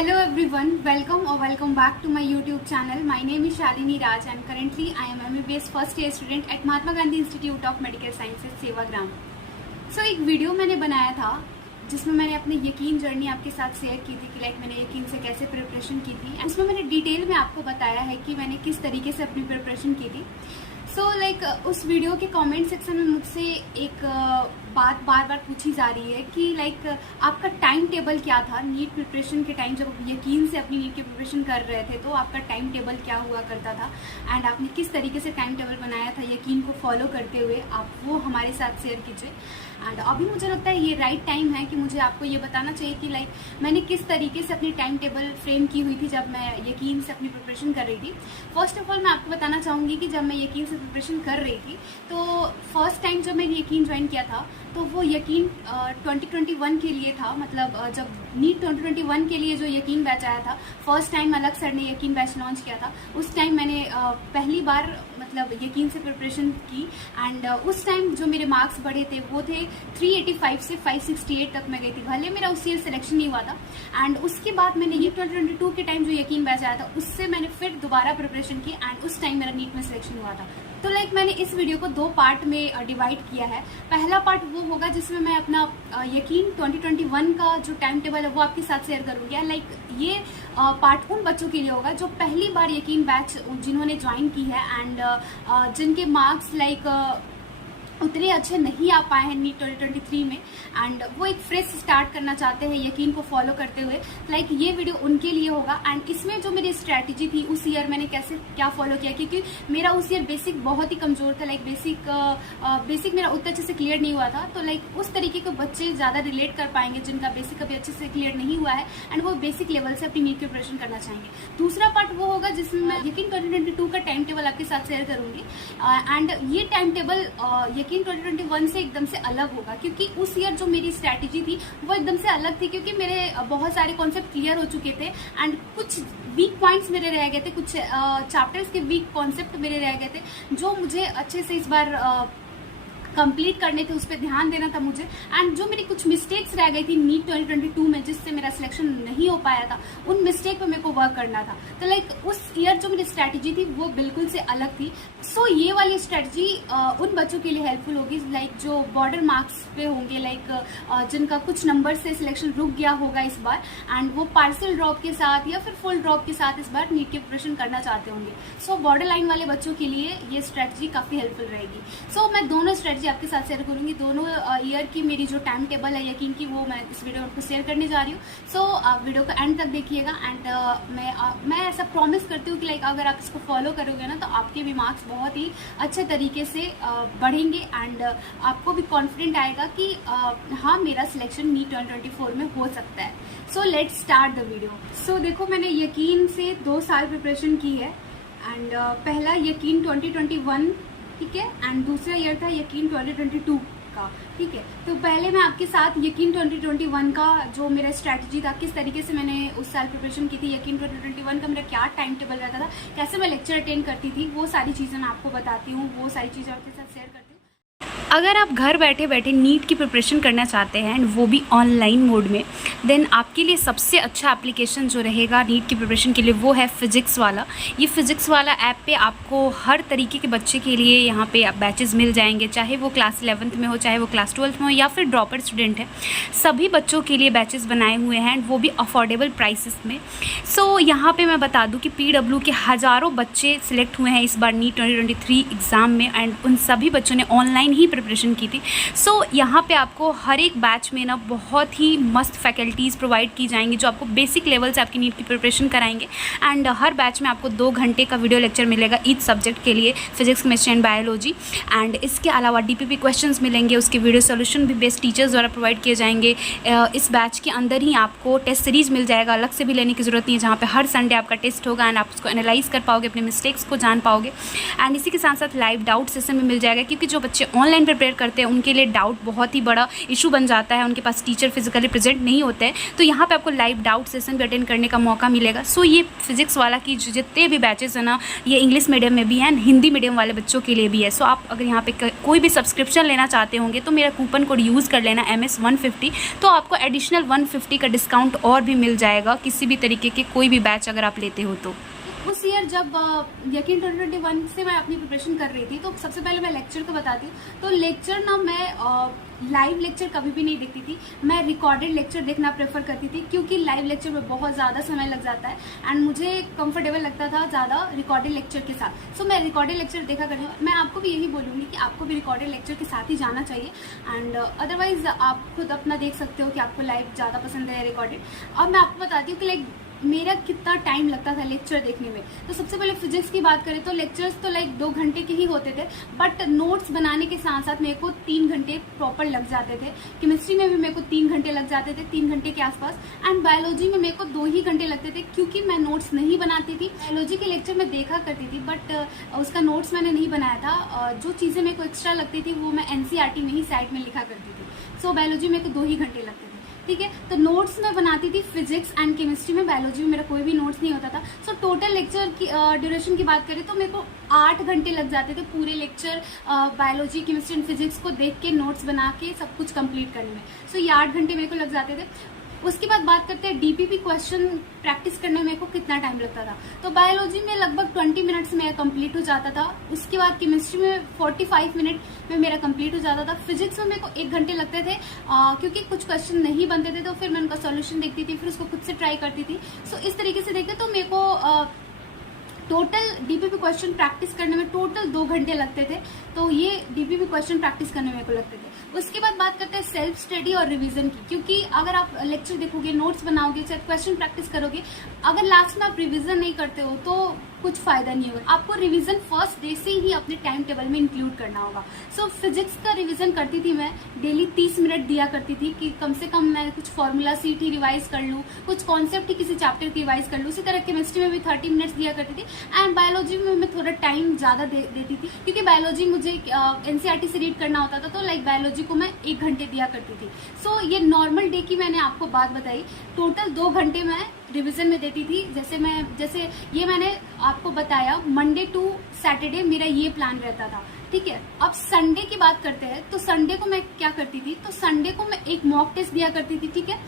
Hello everyone, welcome back to my YouTube channel. My name is Shalini Raj and currently I am MBBS first year student at Mahatma Gandhi Institute of Medical Sciences, Sevagram. एक video मैंने बनाया था जिसमें मैंने अपनी यकीन journey आपके साथ शेयर की थी कि मैंने यकीन से कैसे प्रिपरेशन की थी। उसमें मैंने डिटेल में आपको बताया है कि मैंने किस तरीके से अपनी प्रिपरेशन की थी। उस वीडियो के कमेंट सेक्शन में मुझसे एक बात बार बार पूछी जा रही है कि आपका टाइम टेबल क्या था नीट प्रिपरेशन के टाइम, जब आप यकीन से अपनी नीट की प्रिपरेशन कर रहे थे तो आपका टाइम टेबल क्या हुआ करता था एंड आपने किस तरीके से टाइम टेबल बनाया था यकीन को फॉलो करते हुए, आप वो हमारे साथ शेयर कीजिए। एंड अभी मुझे लगता है ये राइट टाइम है कि मुझे आपको ये बताना चाहिए कि मैंने किस तरीके से अपनी टाइम टेबल फ्रेम की हुई थी जब मैं यकीन से अपनी प्रिपरेशन कर रही थी। फर्स्ट ऑफ ऑल मैं आपको बताना चाहूँगी कि जब मैं यकीन से प्रिपरेशन कर रही थी तो फर्स्ट टाइम जब मैंने यकीन ज्वाइन किया था तो वो यकीन 2021 के लिए था। मतलब जब नीट 2021 के लिए जो यकीन बैच आया था, फर्स्ट टाइम अलग सर ने यकीन बैच लॉन्च किया था, उस टाइम मैंने पहली बार मतलब यकीन से प्रिपरेशन की। एंड उस टाइम जो मेरे मार्क्स बढ़े थे वो थे 385 से 568 तक मैं गई थी, भले मेरा उस ईयर सिलेक्शन नहीं हुआ था। एंड उसके बाद मैंने ये 2022 के टाइम जो यकीन बैच आया था उससे मैंने फिर दोबारा प्रिपरेशन की एंड उस टाइम मेरा नीट में सिलेक्शन हुआ था। तो मैंने इस वीडियो को दो पार्ट में डिवाइड किया है। पहला पार्ट वो होगा जिसमें मैं अपना यकीन 2021 का जो टाइम टेबल है वो आपके साथ शेयर करूँगी। ये पार्ट उन बच्चों के लिए होगा जो पहली बार यकीन बैच जिन्होंने ज्वाइन की है एंड जिनके मार्क्स उतने अच्छे नहीं आ पाए हैं नीट 2023 में एंड वो एक फ्रेश स्टार्ट करना चाहते हैं यकीन को फॉलो करते हुए। ये वीडियो उनके लिए होगा। एंड इसमें जो मेरी स्ट्रैटेजी थी उस ईयर मैंने कैसे क्या फॉलो किया, क्योंकि मेरा उस ईयर बेसिक बहुत ही कमजोर था। बेसिक मेरा उतना अच्छे से क्लियर नहीं हुआ था। तो उस तरीके के बच्चे ज़्यादा रिलेट कर पाएंगे जिनका बेसिक अभी अच्छे से क्लियर नहीं हुआ है एंड वो बेसिक लेवल से अपनी नीट की प्रिपरेशन करना चाहेंगे। दूसरा पार्ट वो होगा जिसमें मैं यकीन 2022 का टाइम टेबल आपके साथ शेयर करूंगी एंड ये टाइम टेबल यकीन 2021 से एकदम से अलग होगा, क्योंकि उस ईयर जो मेरी स्ट्रैटेजी थी वो एकदम से अलग थी, क्योंकि मेरे बहुत सारे कॉन्सेप्ट क्लियर हो चुके थे एंड कुछ वीक पॉइंट्स मेरे रह गए थे, कुछ चैप्टर्स के वीक कॉन्सेप्ट मेरे रह गए थे जो मुझे अच्छे से इस बार कंप्लीट करने थे, उस पर ध्यान देना था मुझे। एंड जो मेरी कुछ मिस्टेक्स रह गई थी नीट 2022 में जिससे मेरा सिलेक्शन नहीं हो पाया था, उन मिस्टेक पे मेरे को वर्क करना था। तो उस ईयर जो मेरी स्ट्रैटेजी थी वो बिल्कुल से अलग थी। ये वाली स्ट्रैटेजी उन बच्चों के लिए हेल्पफुल होगी जो बॉर्डर मार्क्स पे होंगे, जिनका कुछ नंबर से सिलेक्शन रुक गया होगा इस बार एंड वो पार्शियल ड्रॉप के साथ या फिर फुल ड्रॉप के साथ इस बार नीट की प्रिपरेशन करना चाहते होंगे। बॉर्डर लाइन वाले बच्चों के लिए ये स्ट्रैटेजी काफी हेल्पफुल रहेगी। मैं दोनों स्ट्रैटेजी आपके साथ शेयर करूंगी। दोनों ईयर की मेरी जो टाइम टेबल है यकीन की वो मैं इस वीडियो में आपको शेयर करने जा रही हूँ। आप वीडियो को एंड तक देखिएगा एंड मैं ऐसा प्रॉमिस करती हूँ कि अगर आप इसको फॉलो करोगे ना तो आपके भी मार्क्स बहुत ही अच्छे तरीके से बढ़ेंगे एंड आपको भी कॉन्फिडेंट आएगा कि हाँ मेरा सिलेक्शन नीट 2024 में हो सकता है। Let's start the video. देखो मैंने यकीन से 2 साल प्रिपरेशन की है एंड पहला यकीन 2021, ठीक है, एंड दूसरा ईयर था यकीन 2022 का, ठीक है। तो पहले मैं आपके साथ यकीन 2021 का जो मेरा स्ट्रैटेजी था, किस तरीके से मैंने उस साल प्रिपरेशन की थी, यकीन 2021 का मेरा क्या टाइम टेबल रहता था, कैसे मैं लेक्चर अटेंड करती थी, वो सारी चीज़ें मैं आपको बताती हूँ, वो सारी चीज़ें आपके साथ शेयर करती हूँ। अगर आप घर बैठे बैठे नीट की प्रिपरेशन करना चाहते हैं एंड वो भी ऑनलाइन मोड में, देन आपके लिए सबसे अच्छा एप्लीकेशन जो रहेगा नीट की प्रिपरेशन के लिए वो है फिजिक्स वाला। ये फिजिक्स वाला ऐप पे आपको हर तरीके के बच्चे के लिए यहाँ पे बैचेस मिल जाएंगे, चाहे वो क्लास 11th में हो, चाहे वो क्लास 12th में हो या फिर ड्रॉपर स्टूडेंट है, सभी बच्चों के लिए बैचेस बनाए हुए हैं एंड वो भी अफोर्डेबल प्राइसेस में। यहाँ पर मैं बता दूँ कि PW के हज़ारों बच्चे सिलेक्ट हुए हैं इस बार नीट 2023 एग्ज़ाम में एंड उन सभी बच्चों ने ऑनलाइन ही प्रिपरेशन की थी। यहाँ पे आपको हर एक बैच में ना बहुत ही मस्त फैकल्टीज़ प्रोवाइड की जाएंगी जो आपको बेसिक लेवल से आपकी नीट की प्रिपरेशन कराएंगे एंड हर बैच में आपको 2 घंटे का वीडियो लेक्चर मिलेगा ईच सब्जेक्ट के लिए, physics, chemistry and biology. And इसके अलावा DPP क्वेश्चंस मिलेंगे, उसके वीडियो सोल्यूशन भी बेस्ट टीचर्स द्वारा प्रोवाइड किए जाएंगे। इस बैच के अंदर ही आपको टेस्ट सीरीज़ मिल जाएगा, अलग से भी लेने की ज़रूरत नहीं है, जहाँ पर हर संडे आपका टेस्ट होगा एंड आप उसको एनालाइज कर पाओगे, अपने मिस्टेक्स को जान पाओगे एंड इसी के साथ साथ लाइव डाउट सेशन भी मिल जाएगा, क्योंकि जो बच्चे ऑनलाइन प्रिपेयर करते हैं उनके लिए डाउट बहुत ही बड़ा इशू बन जाता है, उनके पास टीचर फिजिकली प्रेजेंट नहीं होते हैं, तो यहाँ पे आपको लाइव डाउट सेशन भी अटेंड करने का मौका मिलेगा। सो ये फिजिक्स वाला की जितने भी बैचेस है ना, ये इंग्लिश मीडियम में भी हैं, हिंदी मीडियम वाले बच्चों के लिए भी है। सो आप अगर यहाँ पे कोई भी सब्सक्रिप्शन लेना चाहते होंगे तो मेरा कूपन कोड यूज़ कर लेना MS150, तो आपको एडिशनल 150 का डिस्काउंट और भी मिल जाएगा किसी भी तरीके के कोई भी बैच अगर आप लेते हो तो। उस ईयर जब यकीन 2021 से मैं अपनी प्रिपरेशन कर रही थी, तो सबसे पहले मैं लेक्चर को बताती हूँ। तो लेक्चर ना मैं लाइव लेक्चर कभी भी नहीं देखती थी, मैं रिकॉर्डेड लेक्चर देखना प्रेफर करती थी, क्योंकि लाइव लेक्चर में बहुत ज़्यादा समय लग जाता है एंड मुझे कंफर्टेबल लगता था ज़्यादा रिकॉर्डेड लेक्चर के साथ। सो मैं रिकॉर्डेड लेक्चर देखा करती हूँ। मैं आपको भी यही बोलूँगी कि आपको भी रिकॉर्डेड लेक्चर के साथ ही जाना चाहिए एंड अदरवाइज आप खुद अपना देख सकते हो कि आपको लाइव ज़्यादा पसंद है रिकॉर्डेड। अब मैं आपको बताती हूँ कि लाइक मेरा कितना टाइम लगता था लेक्चर देखने में। तो सबसे पहले फिजिक्स की बात करें तो लेक्चर्स तो लाइक 2 घंटे के ही होते थे, बट नोट्स बनाने के साथ साथ मेरे को 3 घंटे प्रॉपर लग जाते थे। केमिस्ट्री में भी मेरे को 3 घंटे लग जाते थे, 3 घंटे के आसपास, एंड बायोलॉजी में मेरे को 2 ही घंटे लगते थे, क्योंकि मैं नोट्स नहीं बनाती थी। बायोलॉजी के लेक्चर में देखा करती थी बट उसका नोट्स मैंने नहीं बनाया था। जो चीज़ें मेरे को एक्स्ट्रा लगती थी वो मैं NCERT में ही साइड में लिखा करती थी। सो बायोलॉजी मेरे को 2 ही घंटे लगते थे, ठीक है। तो नोट्स मैं बनाती थी फिजिक्स एंड केमिस्ट्री में, बायोलॉजी में मेरा कोई भी नोट्स नहीं होता था। सो टोटल लेक्चर की ड्यूरेशन की बात करें तो मेरे को 8 घंटे लग जाते थे पूरे lecture biology chemistry and physics को देख के नोट्स बना के सब कुछ कंप्लीट करने में। सो ये 8 घंटे मेरे को लग जाते थे। उसके बाद बात करते हैं DPP क्वेश्चन प्रैक्टिस करने में मेरे को कितना टाइम लगता था। तो बायोलॉजी में लगभग 20 मिनट्स में कंप्लीट हो जाता था। उसके बाद केमिस्ट्री में 45 मिनट में मेरा कंप्लीट हो जाता था। फिजिक्स में मेरे को 1 घंटे लगते थे, क्योंकि कुछ क्वेश्चन नहीं बनते थे तो फिर मैं उनका सॉल्यूशन देखती थी, फिर उसको खुद से ट्राई करती थी। सो इस तरीके से देखते तो मेरे को टोटल DPP क्वेश्चन प्रैक्टिस करने में टोटल 2 घंटे लगते थे। तो ये DPP क्वेश्चन प्रैक्टिस करने में मेरे को लगते थे। उसके बाद बात करते हैं सेल्फ स्टडी और रिवीजन की, क्योंकि अगर आप लेक्चर देखोगे, नोट्स बनाओगे, चाहे क्वेश्चन प्रैक्टिस करोगे, अगर लास्ट में आप रिवीजन नहीं करते हो तो कुछ फायदा नहीं होगा। आपको रिवीजन फर्स्ट डे से ही अपने टाइम टेबल में इंक्लूड करना होगा। सो फिजिक्स का रिवीजन करती थी मैं, डेली 30 मिनट दिया करती थी कि कम से कम मैं कुछ फॉर्मूला सीट ही रिवाइज कर लूँ, कुछ कॉन्सेप्ट ही किसी चैप्टर की रिवाइज कर लूँ। उसी तरह केमिस्ट्री में भी 30 मिनट्स दिया करती थी एंड बायोलॉजी में मैं थोड़ा टाइम ज़्यादा देती थी, क्योंकि बायोलॉजी मुझे NCERT से रीड करना होता था, तो लाइक बायोलॉजी को मैं 1 घंटे दिया करती थी। सो ये नॉर्मल डे की मैंने आपको बात बताई। टोटल 2 घंटे मैं रिवीजन में देती थी। जैसे ये मैंने आपको बताया, मंडे टू सैटरडे मेरा ये प्लान रहता था, ठीक है। अब संडे की बात करते हैं तो संडे को मैं क्या करती थी, तो संडे को मैं एक मॉक टेस्ट दिया करती थी, ठीक है,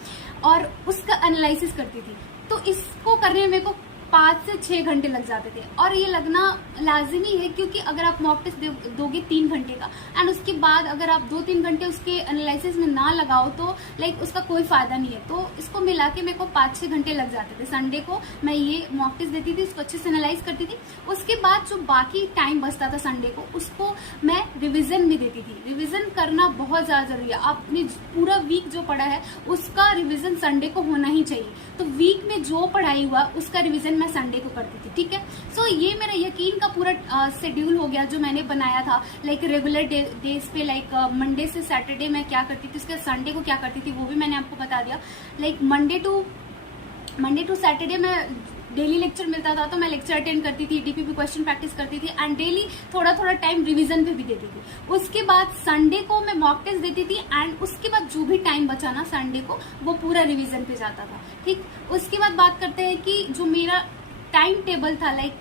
और उसका एनालिसिस करती थी। तो इसको करने में मेरे को 5 से 6 घंटे लग जाते थे, और ये लगना लाजिमी है, क्योंकि अगर आप मॉक टेस्ट दोगे 3 घंटे का एंड उसके बाद अगर आप 2-3 घंटे उसके एनालिसिस में ना लगाओ तो लाइक उसका कोई फायदा नहीं है। तो इसको मिला के मेरे को 5-6 घंटे लग जाते थे। संडे को मैं ये मॉक टेस्ट देती थी, उसको अच्छे से एनालाइज करती थी। उसके बाद जो बाकी टाइम बचता था संडे को, उसको मैं रिविजन में देती थी। रिविजन करना बहुत ज्यादा जरूरी है। आपने पूरा वीक जो पढ़ा है उसका रिविजन संडे को होना ही चाहिए। तो वीक में जो पढ़ाई हुआ उसका रिविजन मैं संडे को करती थी, ठीक है। सो ये मेरा यकीन का पूरा शेड्यूल हो गया जो मैंने बनाया था, लाइक रेगुलर डेज पे, लाइक मंडे से सैटरडे मैं क्या करती थी, उसके संडे को क्या करती थी वो भी मैंने आपको बता दिया। लाइक मंडे टू सैटरडे मैं डेली लेक्चर मिलता था तो मैं लेक्चर अटेंड करती थी, DPP क्वेश्चन प्रैक्टिस करती थी एंड डेली थोड़ा थोड़ा टाइम रिवीजन पे भी देती थी। उसके बाद संडे को मैं मॉक टेस्ट देती थी एंड उसके बाद जो भी टाइम बचा ना संडे को, वो पूरा रिवीजन पे जाता था, ठीक। उसके बाद बात करते हैं कि जो मेरा टाइम टेबल था, लाइक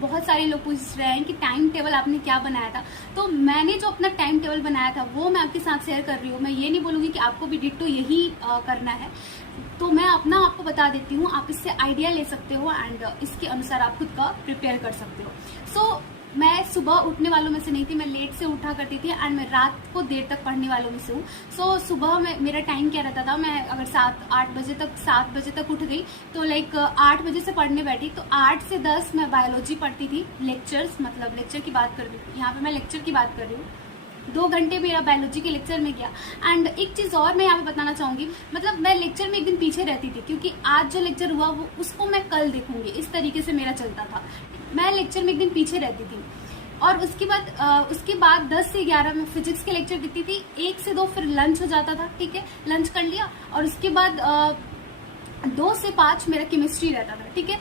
बहुत सारे लोग पूछ रहे हैं कि टाइम टेबल आपने क्या बनाया था। तो मैंने जो अपना टाइम टेबल बनाया था वो मैं आपके साथ शेयर कर रही हूँ। मैं ये नहीं बोलूँगी कि आपको भी डिट्टो यही करना है, तो मैं अपना आपको बता देती हूँ, आप इससे आइडिया ले सकते हो एंड इसके अनुसार आप खुद का प्रिपेयर कर सकते हो। सो मैं सुबह उठने वालों में से नहीं थी, मैं लेट से उठा करती थी एंड मैं रात को देर तक पढ़ने वालों में से हूँ। सो सुबह में मेरा टाइम क्या रहता था, मैं अगर 7 बजे तक उठ गई तो लाइक 8 बजे से पढ़ने बैठी तो 8 से 10 मैं बायोलॉजी पढ़ती थी। लेक्चर्स, मतलब लेक्चर की बात कर रही हूँ, यहाँ पे मैं लेक्चर की बात कर रही हूँ। 2 घंटे मेरा बायोलॉजी के लेक्चर में गया। एंड एक चीज़ और मैं यहाँ पे बताना चाहूँगी, मतलब मैं लेक्चर में एक दिन पीछे रहती थी, क्योंकि आज जो लेक्चर हुआ वो उसको मैं कल देखूंगी, इस तरीके से मेरा चलता था। मैं लेक्चर में एक दिन पीछे रहती थी और उसके बाद 10 से 11 में फिजिक्स के लेक्चर देती थी। 1 से 2 फिर लंच हो जाता था, ठीक है, लंच कर लिया और उसके बाद 2 से 5 मेरा केमिस्ट्री रहता था, ठीक है।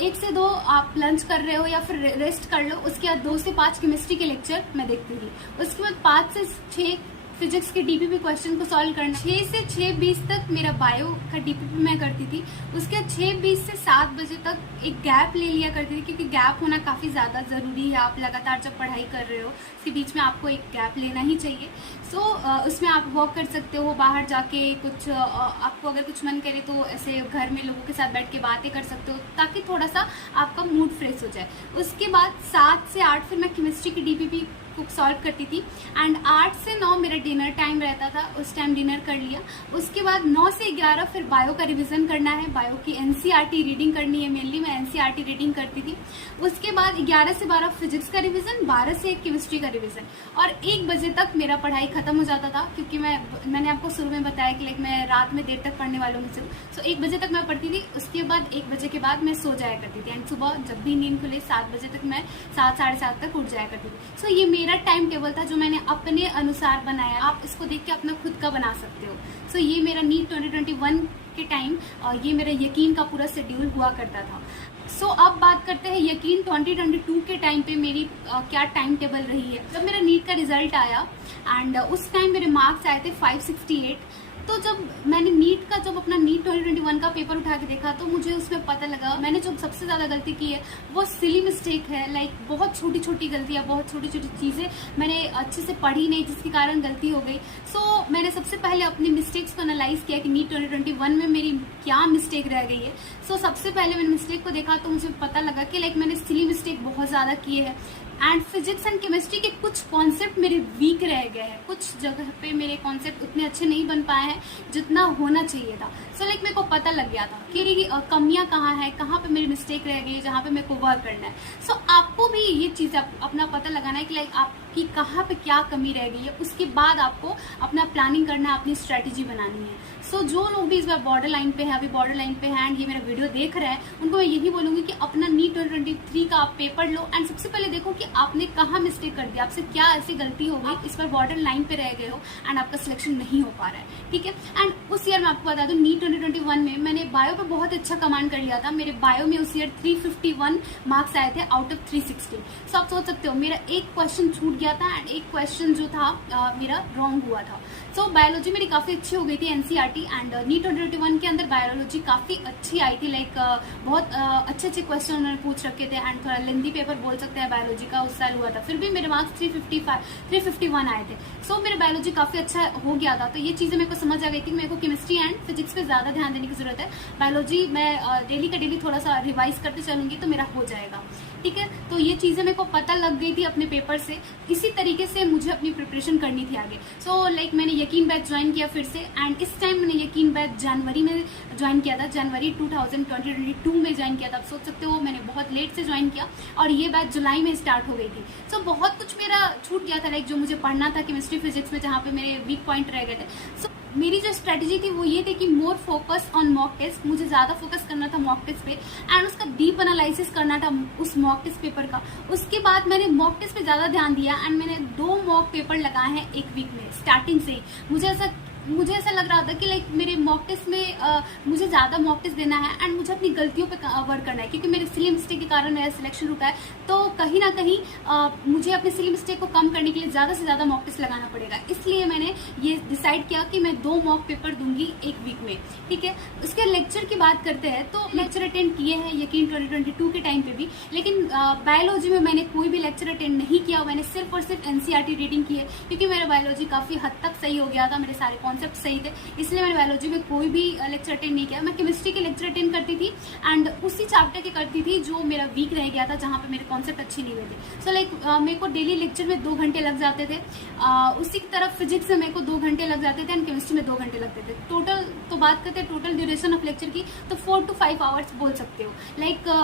1 से 2 आप लंच कर रहे हो या फिर रेस्ट कर लो, उसके बाद 2 से 5 केमिस्ट्री के लेक्चर मैं देखती थी। उसके बाद 5 से 6 फिजिक्स के डीपीपी क्वेश्चन को सॉल्व करना। 6 से 6:20 तक मेरा बायो का डीपीपी मैं करती थी। उसके बाद 6:20 से 7 बजे तक एक गैप ले लिया करती थी, क्योंकि गैप होना काफ़ी ज़्यादा ज़रूरी है। आप लगातार जब पढ़ाई कर रहे हो उसके बीच में आपको एक गैप लेना ही चाहिए। सो उसमें आप वॉक कर सकते हो, बाहर जाके कुछ आपको अगर कुछ मन करे तो ऐसे घर में लोगों के साथ बैठ के बातें कर सकते हो, ताकि थोड़ा सा आपका मूड फ्रेश हो जाए। उसके बाद 7 से 8 फिर मैं केमिस्ट्री की डीपीपी को सॉल्व करती थी। एंड 8 से 9 मेरा डिनर टाइम रहता था, उस टाइम डिनर कर लिया। उसके बाद 9 से 11 फिर बायो का रिवीजन करना है, बायो की एनसीईआरटी रीडिंग करनी है। मेनली मैं एनसीईआरटी रीडिंग करती थी। उसके बाद 11 से 12 फिजिक्स का रिवीजन, 12 से 1 केमिस्ट्री का रिवीजन, और 1 बजे तक मेरा पढ़ाई खत्म हो जाता था, क्योंकि मैंने आपको शुरू में बताया कि मैं रात में देर तक पढ़ने वालों में से हूँ। सो 1 बजे तक मैं पढ़ती थी। उसके बाद 1 बजे के बाद मैं सो जाया करती थी। एंड सुबह जब भी नींद खुले 7 बजे तक मैं 7 साढ़े 7 तक उठ जाया करती थी। सो ये मेरा टाइम टेबल था जो मैंने अपने अनुसार बनाया। आप इसको देख के अपना खुद का बना सकते हो। सो ये मेरा नीट 2021 के टाइम और ये मेरा यकीन का पूरा शेड्यूल हुआ करता था। सो अब बात करते हैं यकीन 2022 के टाइम पे मेरी क्या टाइम टेबल रही है। जब मेरा नीट का रिजल्ट आया एंड उस टाइम मेरे मार्क्स आए थे 568। तो जब मैंने अपना नीट 2021 का पेपर उठा के देखा तो मुझे उसमें पता लगा मैंने जो सबसे ज़्यादा गलती की है वो सिली मिस्टेक है। लाइक बहुत छोटी छोटी गलतियाँ, बहुत छोटी छोटी चीज़ें मैंने अच्छे से पढ़ी नहीं, जिसके कारण गलती हो गई। सो मैंने सबसे पहले अपनी मिस्टेक्स को एनालाइज किया कि नीट 2021 में मेरी क्या मिस्टेक रह गई है। सो सबसे पहले मैंने मिस्टेक को देखा तो मुझे पता लगा कि मैंने सिली मिस्टेक बहुत ज़्यादा किए हैं। एंड फिजिक्स एंड केमिस्ट्री के कुछ कॉन्सेप्ट मेरे वीक रह गए हैं, कुछ जगह पे मेरे कॉन्सेप्ट उतने अच्छे नहीं बन पाए हैं जितना होना चाहिए था। सो मेरे को पता लग गया था कि कमियां कहाँ है, कहाँ पे मेरी मिस्टेक रह गई है, जहाँ पे मेरे को वर्क करना है। सो आपको भी ये चीज़ अपना पता लगाना है कि आपकी कहाँ पे क्या कमी रह गई है। उसके बाद आपको अपना प्लानिंग करना है, अपनी स्ट्रेटेजी बनानी है। सो जो लोग भी इस बार बॉर्डर लाइन पे है, अभी बॉर्डर लाइन पे है एंड ये मेरा वीडियो देख रहे हैं, उनको मैं यही बोलूंगी कि अपना नीट 2023 का आप पेपर लो एंड सबसे पहले देखो कि आपने कहाँ मिस्टेक कर दिया, आपसे क्या ऐसी गलती हो गई इस बार बॉर्डर लाइन पे रह गए हो एंड आपका सिलेक्शन नहीं हो पा रहा है, ठीक है। एंड उस ईयर मैं आपको बता दूं नीट 2021 में मैंने बायो पे बहुत अच्छा कमांड कर लिया था। मेरे बायो में उस ईयर 351 मार्क्स आए थे आउट ऑफ 360। सो आप सोच सकते हो मेरा एक क्वेश्चन छूट गया था एंड एक क्वेश्चन जो था मेरा रॉन्ग हुआ था। सो बायोलॉजी मेरी काफ़ी अच्छी हो गई थी एनसीईआरटी एंड नीट 2021 के अंदर बायोलॉजी काफ़ी अच्छी आई थी। लाइक बहुत अच्छे अच्छे क्वेश्चन उन्होंने पूछ रखे थे एंड थोड़ा लेंदी पेपर बोल सकते हैं बायोलॉजी का उस साल हुआ था। फिर भी मेरे मार्क्स 351 आए थे। सो मेरा बायोलॉजी काफ़ी अच्छा हो गया था। तो ये चीज़ें मेरे को समझ आ गई थी, मेरे को केमिस्ट्री एंड फिजिक्स पे ज़्यादा ध्यान देने की जरूरत है। बायोलॉजी मैं डेली का डेली थोड़ा सा रिवाइज करते चलूंगी तो मेरा हो जाएगा, ठीक है। तो ये चीज़ें मेरे को पता लग गई थी अपने पेपर से। इसी तरीके से मुझे अपनी प्रिपरेशन करनी थी आगे। सो मैंने यकीन बैच ज्वाइन किया फिर से एंड इस टाइम मैंने यकीन बैच जनवरी में ज्वाइन किया था, जनवरी 2022 में ज्वाइन किया था। आप सोच सकते हो मैंने बहुत लेट से ज्वाइन किया और ये बैच जुलाई में स्टार्ट हो गई थी। सो बहुत कुछ मेरा छूट गया था, लाइक जो मुझे पढ़ना था केमिस्ट्री फिजिक्स में, जहाँ पे मेरे वीक पॉइंट रह गए थे। सो मेरी जो स्ट्रेटजी थी वो ये थी कि more focus on mock test. मुझे ज़्यादा फोकस करना था मॉक टेस्ट पे एंड उसका डीप एनालिसिस करना था उस मॉक टेस्ट पेपर का। उसके बाद मैंने मॉक टेस्ट पे ज़्यादा ध्यान दिया एंड मैंने 2 मॉक पेपर लगाए हैं एक वीक में स्टार्टिंग से ही। मुझे ऐसा लग रहा था कि मेरे मॉक टेस्ट में मुझे ज़्यादा मॉक टेस्ट देना है एंड मुझे अपनी गलतियों पे वर्क करना है, क्योंकि मेरे सिली मिस्टेक के कारण मेरा सिलेक्शन रुका है। तो कहीं ना कहीं मुझे अपने सिली मिस्टेक को कम करने के लिए ज़्यादा से ज़्यादा मॉक टेस्ट लगाना पड़ेगा। इसलिए मैंने ये डिसाइड किया कि मैं 2 मॉक पेपर दूंगी एक वीक में, ठीक है। उसके लेक्चर की बात करते हैं तो लेक्चर अटेंड किए हैं यकीन 2022 के टाइम पे भी, लेकिन बायोलॉजी में मैंने कोई भी लेक्चर अटेंड नहीं किया। मैंने सिर्फ और सिर्फ एनसीईआरटी रीडिंग की है, क्योंकि मेरा बायोलॉजी काफ़ी हद तक सही हो गया था, मेरे सारे कॉन्सेप्ट सही थे, इसलिए मैंने बायोलॉजी में कोई भी लेक्चर अटेंड नहीं किया। मैं केमिस्ट्री के लेक्चर अटेंड करती थी एंड उसी चैप्टर के करती थी जो मेरा वीक रह गया था, जहाँ पे मेरे कॉन्सेप्ट अच्छे नहीं हुए थे। सो मेरे को डेली लेक्चर में 2 घंटे लग जाते थे। उसी की तरफ फिजिक्स में मेरे को 2 घंटे लग जाते थे एंड केमिस्ट्री में 2 घंटे लगते थे। टोटल तो बात करते हैं टोटल ड्यूरेशन ऑफ लेक्चर की तो 4 to 5 आवर्स बोल सकते हो।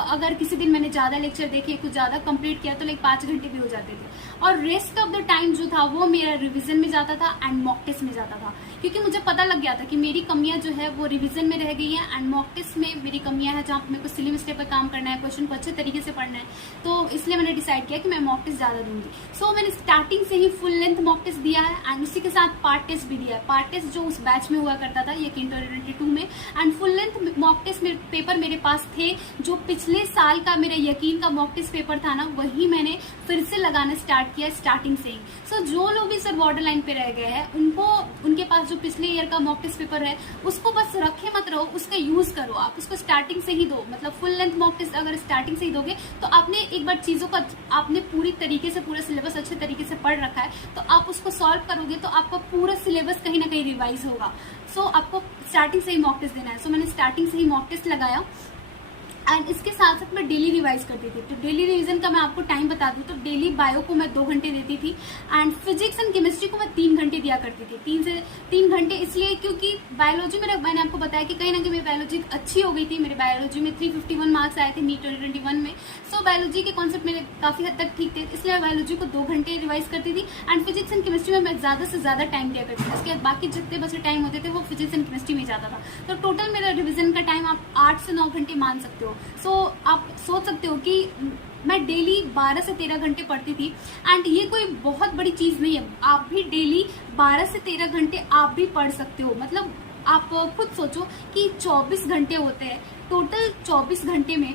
अगर किसी दिन मैंने ज़्यादा लेक्चर देखे, कुछ ज़्यादा कंप्लीट किया तो 5 घंटे भी हो जाते थे। और रेस्ट ऑफ द टाइम जो था वो मेरा रिविजन में जाता था एंड मॉक टेस्ट में जाता था। क्योंकि मुझे पता लग गया था कि मेरी कमियां जो है वो रिवीजन में रह गई है एंड मॉक टेस्ट में मेरी कमियां हैं, जहाँ मेरे को सिली मिस्टेक पर काम करना है, क्वेश्चन को अच्छे तरीके से पढ़ना है। तो इसलिए मैंने डिसाइड किया कि मैं मॉक टेस्ट ज्यादा दूंगी। सो मैंने स्टार्टिंग से ही फुल लेंथ मॉक टेस्ट दिया है एंड उसी के साथ पार्ट टेस्ट भी दिया है। पार्ट टेस्ट जो उस बैच में हुआ करता था यकीन 2022 में, and full length mock test paper मेरे पास थे। जो पिछले साल का मेरा यकीन का मॉक टेस्ट पेपर था ना, वही मैंने फिर से लगाना स्टार्ट किया स्टार्टिंग से ही। सो जो लोग भी सर बॉर्डर लाइन पे रह गए हैं, उनको उनके पास जो पिछले ईयर का मॉक टेस्ट पेपर है उसको बस रखे मत रहो, उसका यूज करो। आप उसको स्टार्टिंग से ही दो, मतलब फुल लेंथ मॉक टेस्ट अगर स्टार्टिंग से ही दोगे तो आपने एक बार चीजों का आपने पूरी तरीके से पूरा सिलेबस अच्छे तरीके से पढ़ रखा है, तो आप उसको सॉल्व करोगे तो आपका पूरा सिलेबस कहीं ना कहीं रिवाइज होगा। सो आपको स्टार्टिंग से ही मॉक टेस्ट देना है। सो मैंने स्टार्टिंग से ही मॉक टेस्ट लगाया एंड इसके साथ साथ मैं डेली रिवाइज करती थी। तो डेली रिवीजन का मैं आपको टाइम बता दूं तो डेली बायो को मैं 2 घंटे देती थी एंड फिजिक्स एंड केमिस्ट्री को मैं 3 घंटे दिया करती थी। 3 घंटे इसलिए क्योंकि बायोलॉजी मेरा, मैंने आपको बताया कि कहीं ना कहीं मेरी बायोलॉजी अच्छी हो गई थी। मेरे बायोलॉजी में 351 मार्क्स आए थे नीट 2021 में। सो बायोलॉजी के कॉन्सेप्ट मेरे काफी हद तक ठीक थे, इसलिए मैं बायोलॉजी को 2 घंटे रिवाइज करती थी एंड फिजिक्स एंड केमिस्ट्री में मैं ज्यादा से ज्यादा टाइम दिया करती थी। उसके बाद बाकी जितने बचे टाइम होते थे वो फिजिक्स एंड केमिस्ट्री में जाता था। तो टोटल मेरा रिविजन का टाइम आप 8 से 9 घंटे मान सकते हो। सो आप सोच सकते हो कि मैं डेली 12 से 13 घंटे पढ़ती थी एंड ये कोई बहुत बड़ी चीज नहीं है। आप भी डेली 12 से 13 घंटे आप भी पढ़ सकते हो। मतलब आप खुद सोचो कि 24 घंटे होते हैं, टोटल 24 घंटे में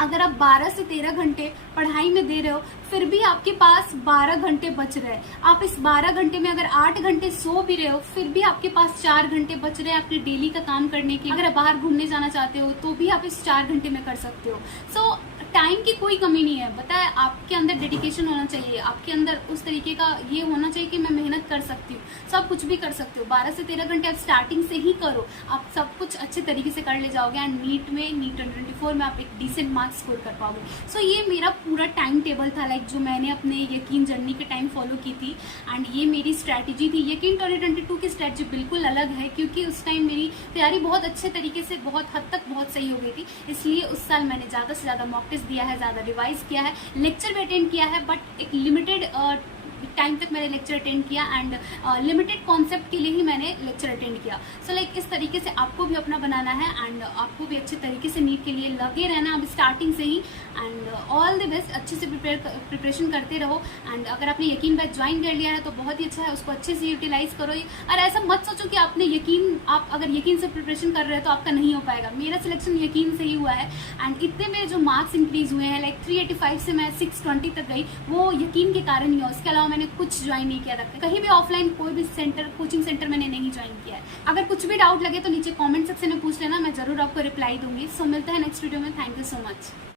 अगर आप 12 से 13 घंटे पढ़ाई में दे रहे हो, फिर भी आपके पास 12 घंटे बच रहे हैं। आप इस 12 घंटे में अगर 8 घंटे सो भी रहे हो, फिर भी आपके पास 4 घंटे बच रहे हैं अपने डेली का काम करने के। अगर आप बाहर घूमने जाना चाहते हो तो भी आप इस 4 घंटे में कर सकते हो। सो टाइम की कोई कमी नहीं है। पता है, आपके अंदर डेडिकेशन होना चाहिए, आपके अंदर उस तरीके का ये होना चाहिए कि मैं मेहनत कर सकती हूँ। सब कुछ भी कर सकते हो। 12 से 13 घंटे आप स्टार्टिंग से ही करो, आप सब कुछ अच्छे तरीके से कर ले जाओगे एंड नीट 2024 में आप एक डिसेंट मार्क्स स्कोर कर पाओगे। सो ये मेरा पूरा टाइम टेबल था, लाइक जो मैंने अपने यकीन जर्नी के टाइम फॉलो की थी एंड ये मेरी स्ट्रैटेजी थी। यकीन 2022 की स्ट्रैटेजी बिल्कुल अलग है क्योंकि उस टाइम मेरी तैयारी बहुत अच्छे तरीके से, बहुत हद तक बहुत सही हो गई थी। इसलिए उस साल मैंने ज़्यादा से ज़्यादा मॉक टेस्ट दिया है, ज़्यादा रिवाइज किया है, लेक्चर भी अटेंड किया है, बट एक लिमिटेड टाइम तक मैंने लेक्चर अटेंड किया एंड लिमिटेड कॉन्सेप्ट के लिए ही मैंने लेक्चर अटेंड किया। सो लाइक इस तरीके से आपको भी अपना बनाना है एंड आपको भी अच्छे तरीके से नीट के लिए लगे रहना अब स्टार्टिंग से ही। एंड ऑल द बेस्ट, अच्छे से प्रिपरेशन करते रहो। एंड अगर आपने यकीन बैच ज्वाइन कर लिया है तो बहुत ही अच्छा है, उसको अच्छे से यूटिलाइज करो। और ऐसा मत सोचो कि आपने यकीन, आप अगर यकीन से प्रिपरेशन कर रहे हो तो आपका नहीं हो पाएगा। मेरा सिलेक्शन यकीन से ही हुआ है एंड इतने मेरे जो मार्क्स इंक्रीज हुए हैं, लाइक 385 से मैं 620 तक गई, वो यकीन के कारण ही है। उसके अलावा मैंने कुछ ज्वाइन नहीं किया था, कहीं भी ऑफलाइन कोई भी सेंटर, कोचिंग सेंटर मैंने नहीं ज्वाइन किया है। अगर कुछ भी डाउट लगे तो नीचे कमेंट सेक्शन में पूछ लेना, मैं जरूर आपको रिप्लाई दूंगी। सो मिलते हैं नेक्स्ट वीडियो में। Thank you so much.